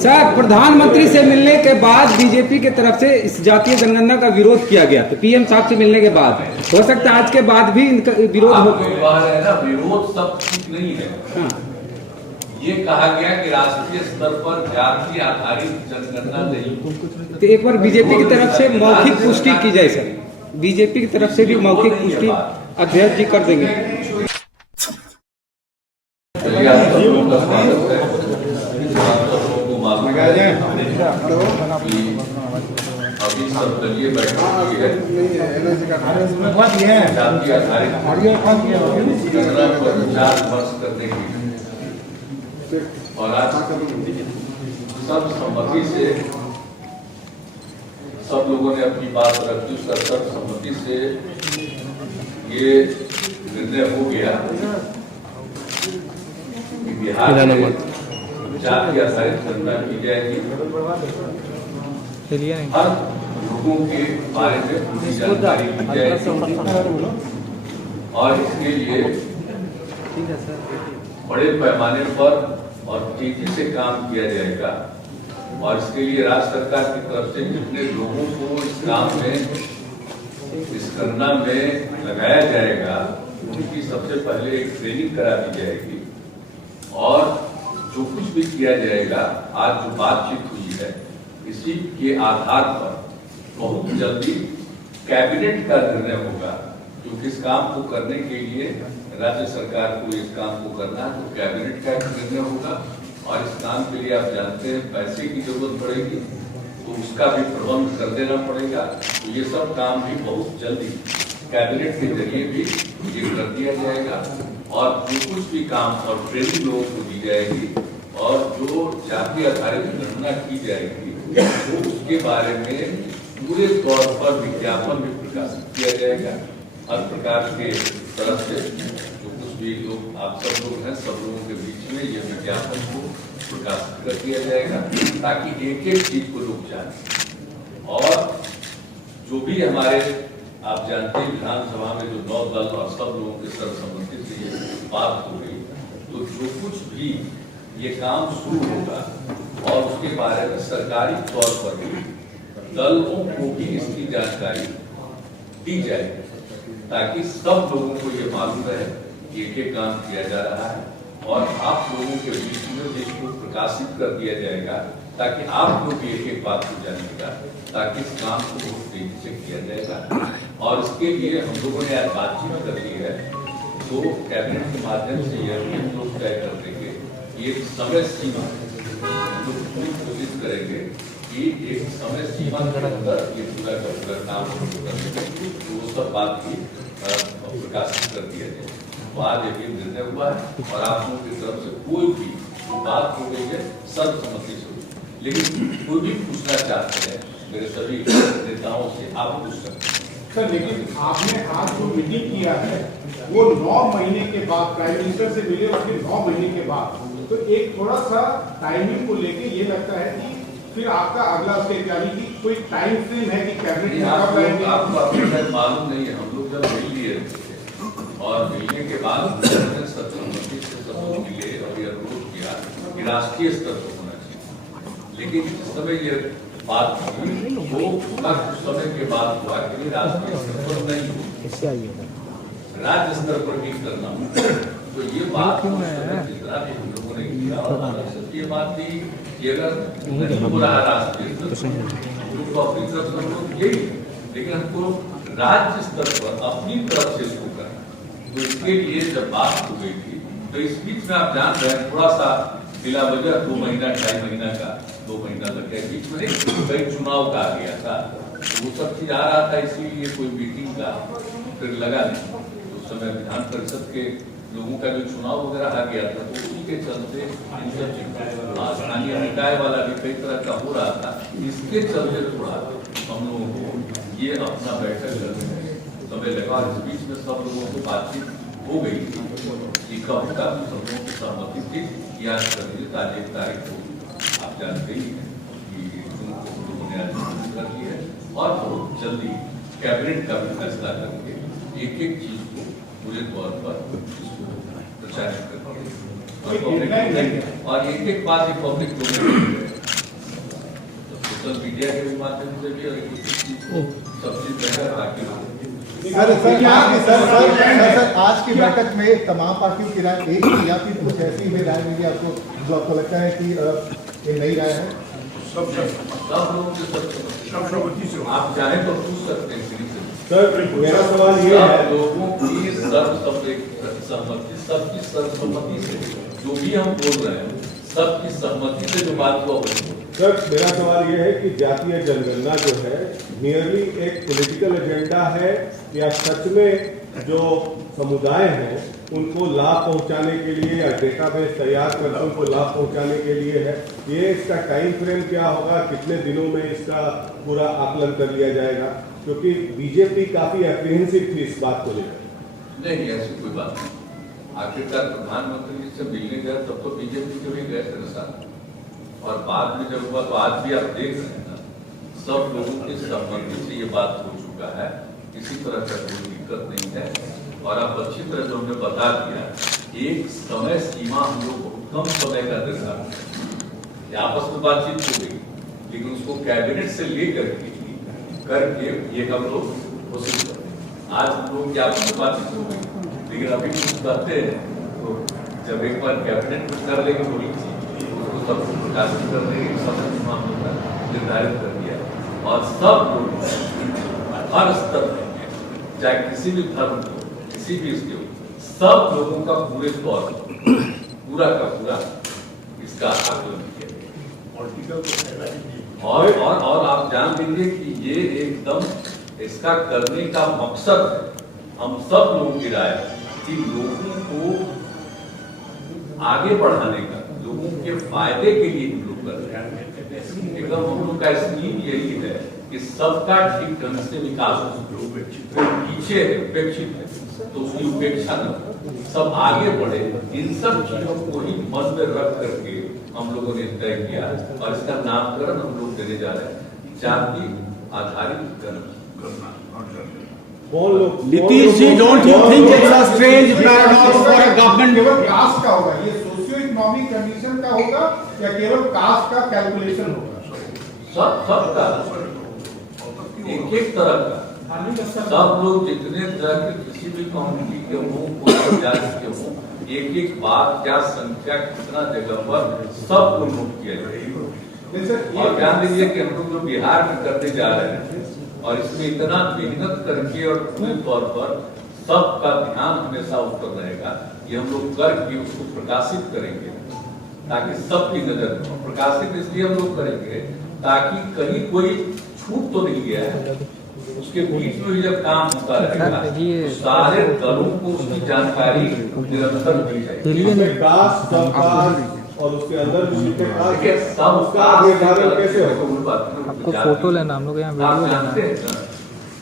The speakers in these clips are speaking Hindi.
सर, प्रधानमंत्री से मिलने के बाद बीजेपी की तरफ से इस जातीय जनगणना का विरोध किया गया, तो पीएम साहब से मिलने के बाद हो सकता है आज के बाद भी इनका विरोध हो। है ना, विरोध सब ठीक नहीं है। हाँ। ये कहा गया कि राष्ट्रीय स्तर पर जाति आधारित जनगणना नहीं, तो एक बार बीजेपी की तरफ से मौखिक पुष्टि की जाए सर, बीजेपी की तरफ से भी मौखिक पुष्टि अध्यक्ष जी कर देंगे। अभी सर्वदलीय बैठक हुई है, जाति आधारित जनगणना पर विचार विमर्श करने की, और आज सर्वसम्मति से सब लोगों ने अपनी बात रखी, उसका सर्वसम्मति से ये निर्णय हो गया कि बिहार में जाति आधारित जनगणना की जाएगी। हर लोगों के बारे में पूरी जानकारी दी जाएगी और इसके लिए बड़े पैमाने पर और तेजी से काम किया जाएगा। और इसके लिए राज्य सरकार की तरफ से जितने लोगों को इस काम में, इस गणना में लगाया जाएगा, उनकी सबसे पहले एक ट्रेनिंग करा दी जाएगी। और जो कुछ भी किया जाएगा, आज जो बातचीत हुई है, इसी के आधार पर बहुत जल्दी कैबिनेट का निर्णय होगा, क्योंकि इस काम को करने के लिए राज्य सरकार को इस काम को करना है, तो कैबिनेट का निर्णय होगा। और इस काम के लिए आप जानते हैं पैसे की जरूरत पड़ेगी, तो उसका भी प्रबंध कर देना पड़ेगा। तो ये सब काम भी बहुत जल्दी कैबिनेट के जरिए भी ये कर दिया जाएगा। और जो कुछ भी काम और ट्रेनिंग लोगों को दी जाएगी और जो जाति आधारित गणना की जाएगी, तो उसके बारे में पूरे तौर पर विज्ञापन भी प्रकाशित किया जाएगा। हर प्रकार के तरफ से जो कुछ भी लोग, आप सब लोग हैं, सब लोगों के बीच में ये विज्ञापन को प्रकाशित कर दिया जाएगा, ताकि एक एक चीज को लोग जाने। और जो भी हमारे, आप जानते हैं विधानसभा में जो 9 दल और सब लोगों के सर्वसम्मति से ये बात हो गई, तो जो कुछ भी ये काम शुरू होगा और उसके बारे में सरकारी तौर पर भी दलों को भी इसकी जानकारी दी जाए, ताकि सब लोगों को ये मालूम रहे कि एक काम किया जा रहा है। और आप लोगों के बीच में इसको प्रकाशित कर दिया जाएगा, ताकि आप लोग भी एक बात को जानिएगा, ताकि इस काम को बहुत तेजी से किया जाएगा। और इसके लिए हम लोगों ने आज बातचीत कर ली है, तो कैबिनेट के माध्यम से यह भी हम लोग तय कर देंगे कि एक समय सीमा जो पूरी कोशिश करेंगे कि एक समय सीमा के अंदर ये पूरा का पूरा काम करने, तो वो सब बात की प्रकाशित कर दिया जाए। तो आज एक निर्णय हुआ है और आप लोगों की तरफ से कोई भी बात हो गई है सर्वसम्मति से हुई, लेकिन कोई भी पूछना चाहते हैं मेरे सभी नेताओं से, आप पूछ सकते हैं सर। लेकिन आपने आज जो मीटिंग किया है वो 9 महीने के बाद प्राइम मिनिस्टर से मिले, उसके 9 महीने के बाद, तो एक थोड़ा सा टाइमिंग को लेके ये लगता है कि फिर आपका अगला स्टेप, यानी कि कोई टाइम फ्रेम है कि कैबिनेट आपको मालूम नहीं है। हम लोग जब मिल लिए और मिलने के बाद सर्वसम्मति से सब लोग मिले और यह अनुरोध किया कि राष्ट्रीय स्तर पर होना चाहिए, लेकिन जिस समय ये बात हुई वो कुछ समय के बाद हुआ कि राष्ट्रीय स्तर पर नहीं हो, राज्य स्तर पर भी करना। तो ये बात जितना भी हम लोगों ने किया, और ये बात थी कि अगर नहीं हो रहा राष्ट्रीय स्तर तो अपनी तरफ से हम यही, लेकिन हमको राज्य स्तर पर अपनी तरफ से शुरू करना। तो इसके लिए जब बात हो गई थी, तो इस बीच में आप जान रहे हैं थोड़ा सा बिला वजह 2 महीना 2.5 महीना का 2 महीना लग गया, बीच में कई चुनाव का आ गया था, तो वो सब चीज आ रहा था, इसीलिए कोई मीटिंग का फिर लगा नहीं। उस समय विधान परिषद के लोगों का जो चुनाव वगैरह आ गया था, तो उसी के चलते इन सब चीजों, स्थानीय निकाय वाला भी कई तरह का हो रहा था, इसके चलते थोड़ा हम लोगों को ये अपना बैठक करने में समय लगा। इस बीच में सब लोगों से बातचीत हो गई कि कब तक सब लोगों की सहमति थी कि आज आज 1 तारीख को आप जानते ही हैं कि लोगों ने आज कर ली है। और बहुत जल्दी कैबिनेट का भी फैसला करके एक एक चीज को पूरे तौर पर इसको प्रचारित करके और एक एक बात पब्लिक माध्यम से भी अगर किसी चीज को सब्सिडी देगा ताकि सर आज की बैठक में तमाम पार्टियों की राय एक ही या फिर कुछ ऐसी भी राय मिली आपको जो आपको लगता है कि ये नई राय है? सब लोगों के सब आप चाहें तो पूछ सकते हैं किसी से। सर मेरा सवाल ये है, सब लोगों की सबकी सर्वसम्मति से जो भी हम बोल रहे हैं सबकी सहमति से जो बात हुआ सर मेरा सवाल ये है कि जातीय जनगणना जो है नियरली एक पॉलिटिकल एजेंडा है या सच में जो समुदाय हैं उनको लाभ पहुंचाने के लिए या डेटाबेस तैयार कर उनको लाभ पहुंचाने के लिए है? ये इसका टाइम फ्रेम क्या होगा, कितने दिनों में इसका पूरा आकलन कर लिया जाएगा? क्योंकि बीजेपी काफी एप्रीहेंसिव थी इस बात को लेकर। नहीं, ऐसी कोई बात नहीं। आखिरकार प्रधानमंत्री से मिलने गए तब तो बीजेपी के भी गए थे साथ, और बाद में जब हुआ तो आज भी आप देख रहे हैं ना, सब लोगों की सहमति से ये बात हो चुका है, किसी तरह का कोई दिक्कत नहीं है। और आप अच्छी तरह जो हमने बता दिया, एक समय सीमा हम लोग बहुत कम समय का निर्धारण आपस में बातचीत हो गई, लेकिन उसको कैबिनेट से लेकर करके ये हम लोग कोशिश करते हैं। आज हम लोग की आपस में बातचीत हो गई, लेकिन अभी कुछ करते हैं तो जब एक बार कैबिनेट कुछ कर लेंगे थोड़ी चीज उसको सब प्रकाशित कर देंगे, समय सीमा हम लोग निर्धारित कर दिया। और सब लोग हर स्तर में, चाहे किसी भी धर्म को, किसी भी इसके हो, सब लोगों का पूरे तौर पर पूरा का पूरा इसका आकलन किया गया। और आप जान लीजिए कि ये एकदम इसका करने का मकसद है, हम सब लोग की राय कि लोगों को आगे बढ़ाने का, लोगों के फायदे के लिए हम लोग कर रहे हैं। एकदम हम लोग का स्कीम यही है कि सबका ठीक ढंग से विकास हो, पीछे है, उपेक्षित है तो उसकी उपेक्षा न हो, सब आगे बढ़े। इन सब चीजों को ही मन में रख करके हम लोगों ने तय किया, और इसका नामकरण हम लोग देने जा रहे हैं जाति आधारित गणना। Nitish ji, don't you think it's a strange paradox for a government? केवल कास्ट का होगा, ये सोशियो इकोनॉमिक कंडीशन का होगा या केवल कास्ट का कैलकुलेशन होगा? सबका एक एक तरह का, सब लोग जितने तरह के किसी भी कम्युनिटी के हों, कोई जाति के हों, एक एक बात क्या संख्या कितना जगह पर सबको नोट किया जाएगा। और ध्यान दीजिए कि हम लोग जो बिहार में करने जा रहे हैं और इसमें इतना मेहनत करके और पूरे तौर पर सबका ध्यान हमेशा उस पर रहेगा कि हम लोग करके उसको प्रकाशित करेंगे ताकि सबकी नजर में। प्रकाशित इसलिए हम लोग करेंगे ताकि कहीं कोई छूट तो नहीं गया है, उसके बीच में भी जब काम होता रहेगा तो सारे दलों को उसकी जानकारी निरंतर दी जाएगी। और उसके अंदर उसका निर्धारण कैसे होगा? आपको फोटो लेना, हम लोग यहाँ वीडियो लेना जानते हैं ना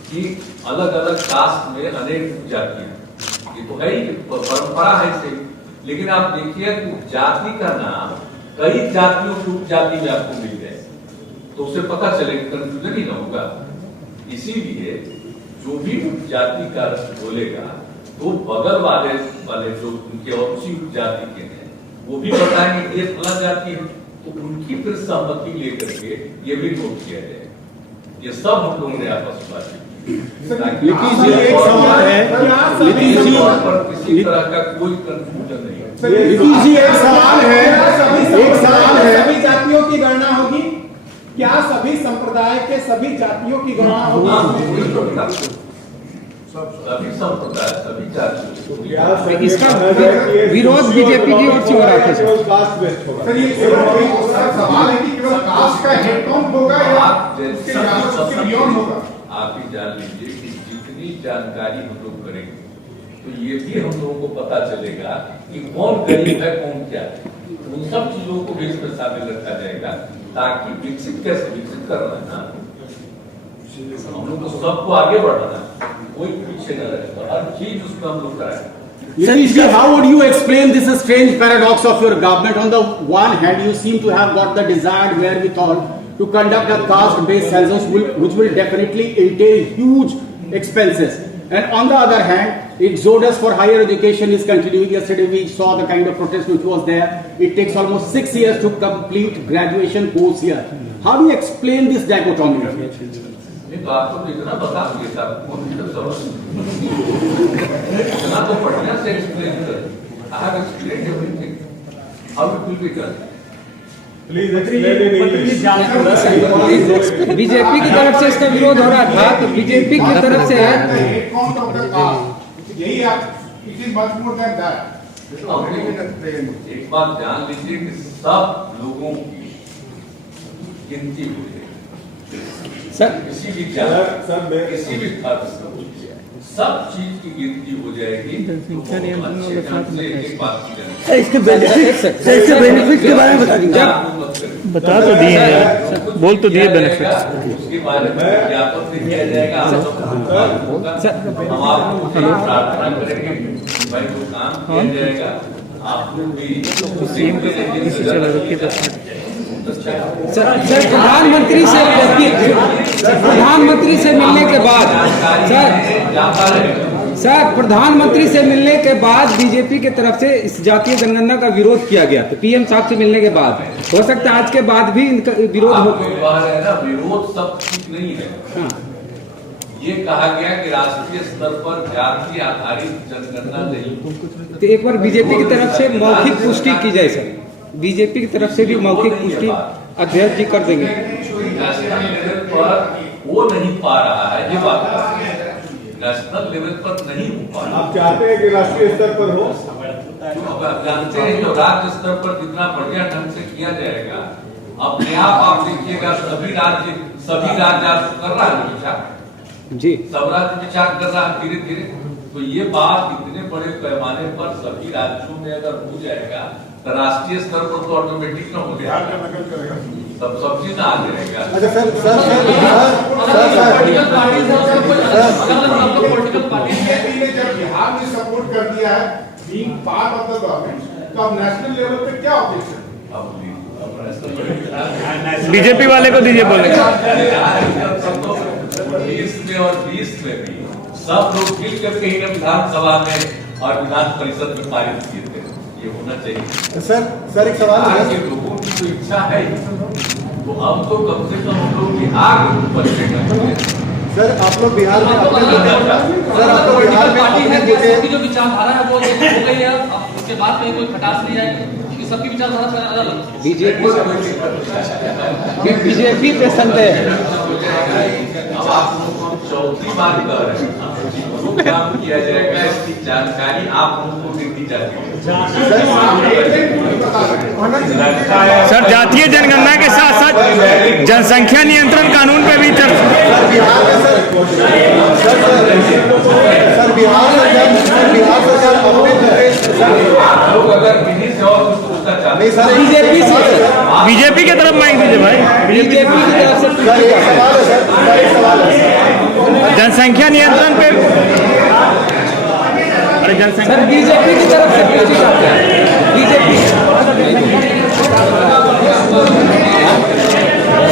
कि अलग अलग कास्ट में अनेक जातियां, ये तो है ही परंपरा है इसे। लेकिन आप देखिए कि जाति का नाम कई जातियों की उपजाति में आपको मिल जाए तो उसे पता चलेगा, कंफ्यूजन ही ना होगा। इसीलिए जो भी उपजाति का बोलेगा तो बगल वाले जो उनके और उसी उपजाति के हैं वो भी बताएंगे ये फला जाति है, तो उनकी फिर सहमति लेकर के ये भी नोट किया जाए। ये सब हम लोगों ने आपस में बातचीत की। नीतीश जी, एक सवाल है। नीतीश जी, किसी तरह का कोई कंफ्यूजन नहीं है। नीतीश जी, एक सवाल है। सभी जातियों की गणना होगी क्या? सभी संप्रदाय के सभी जातियों की गणना होगी? सभी संप्रदाय, सभी जाति। इसका विरोध बीजेपी की ओर से हो रहा था सर, ये सवाल है कि केवल कास्ट का हेड काउंट होगा या उसके बियॉन्ड होगा? आप ही जान लीजिए कि जितनी जानकारी हम लोग करेंगे तो ये भी हम लोगों को पता चलेगा कि कौन गरीब है, कौन क्या है। उन सब चीजों को भी इसमें शामिल रखा जाएगा ताकि विकसित करना है ना, हम लोग को सबको आगे बढ़ाना, कोई पीछे न रहे, हर चीज उसमें हम लोग कराएं। Nitish ji, how would you explain this strange paradox of your government? On the one hand, you seem to have got the desired wherewithal to conduct a caste-based census, which will definitely entail huge expenses. And on the other hand, exodus for higher education is continuing. Yesterday, we saw the kind of protest which was there. It takes almost 6 years to complete graduation course here. How do you explain this dichotomy? नहीं तो आपको तो इतना बता दिया था, कौन सा सवाल? इतना तो बढ़िया से एक्सप्लेन कर। I have explained everything. How it will be done? Please explain in English. BJP की तरफ से इसका विरोध हो रहा था, तो बीजेपी की तरफ से head count of the caste, यही आप, it is much more than that. एक बात ध्यान दीजिए कि सब लोगों की गिनती हो जाएगी। सर किसी भी सर, जात, मैं- किसी भी धर्म से, सब चीज की गिनती हो जाएगी। जनसंख्या नियंत्रण अच्छे वाले साथ ढंग से बताइए। एक बात की जाए। इसके बेनिफिट के बारे में बता दीजिए। बता तो दिए यार, बोल तो दिए बेनिफिट। उसके बारे में विज्ञापन भी किया जाएगा। हम आपको प्रार्थना करेंगे कि भाई वो काम किया जाएगा। आप लोग भी सर प्रधानमंत्री से मिलने के बाद सर प्रधानमंत्री से मिलने के बाद बीजेपी की तरफ से इस जातीय जनगणना का विरोध किया गया। तो पीएम साहब से मिलने के बाद हो सकता है आज के बाद भी इनका विरोध हो। है ना, विरोध सब ठीक नहीं है। हाँ। ये कहा गया कि राष्ट्रीय स्तर पर जाति आधारित जनगणना नहीं। तो एक बार बीजेपी की तरफ से मौखिक पुष्टि की जाए सर, बीजेपी की तरफ से भी मौखिक पुष्टि अध्यक्ष जी कर देंगे। नेशनल लेवल पर वो नहीं पा रहा है, ये बात है। नेशनल लेवल पर नहीं हो पा रहा। आप चाहते हैं कि राष्ट्रीय स्तर पर हो? अब आप जानते हैं जो राज्य स्तर पर जितना बढ़िया ढंग से किया जाएगा, अपने आप देखिएगा सभी राज्य कर रहा है विचार जी, सब राज्य विचार कर रहा है धीरे धीरे। तो ये बात इतने बड़े पैमाने पर सभी राज्यों में अगर हो जाएगा तो राष्ट्रीय स्तर पर तो ऑटोमेटिक ना हो जाएगा, सब चीज आ जाएगा। अच्छा बीजेपी ने जब बिहार में सपोर्ट कर दिया है being part of the government, तो अब नेशनल लेवल पे क्या ऑब्जेक्शन? बीजेपी वाले को दीजिए बोलने का। 20 में और 20 में भी सब लोग मिल करके ही विधानसभा में और विधान परिषद में पारित किए थे। ये होना चाहिए। सर एक सवाल बिहार है। के लोगों की तो इच्छा है, तो अब तो कम से कम हम लोग बिहार के ऊपर से सर आप लोग बिहार में अपने सर आप लोग बिहार में अपने सबकी जो विचारधारा है वो हो गई है। अब उसके बाद में कोई खटास नहीं आएगी क्योंकि सबकी विचारधारा अलग। बीजेपी पे संदेह है। अब आप चौथी बार कह रहे हैं वो काम किया जाएगा, इसकी जानकारी आप लोगों को देनी चाहिए। सर जातीय जनगणना के साथ साथ जनसंख्या नियंत्रण कानून पे भी सर बिहार सरकार लोग अगर मिनी से और कुछ पूछना चाहते नहीं सर बीजेपी से बीजेपी की तरफ माइक दीजिए भाई। बीजेपी की तरफ से सर एक सवाल है सर एक सवाल है। जनसंख्या नियंत्रण पे अरे जनसंख्या सर बीजेपी की तरफ से पूछी जाती है। बीजेपी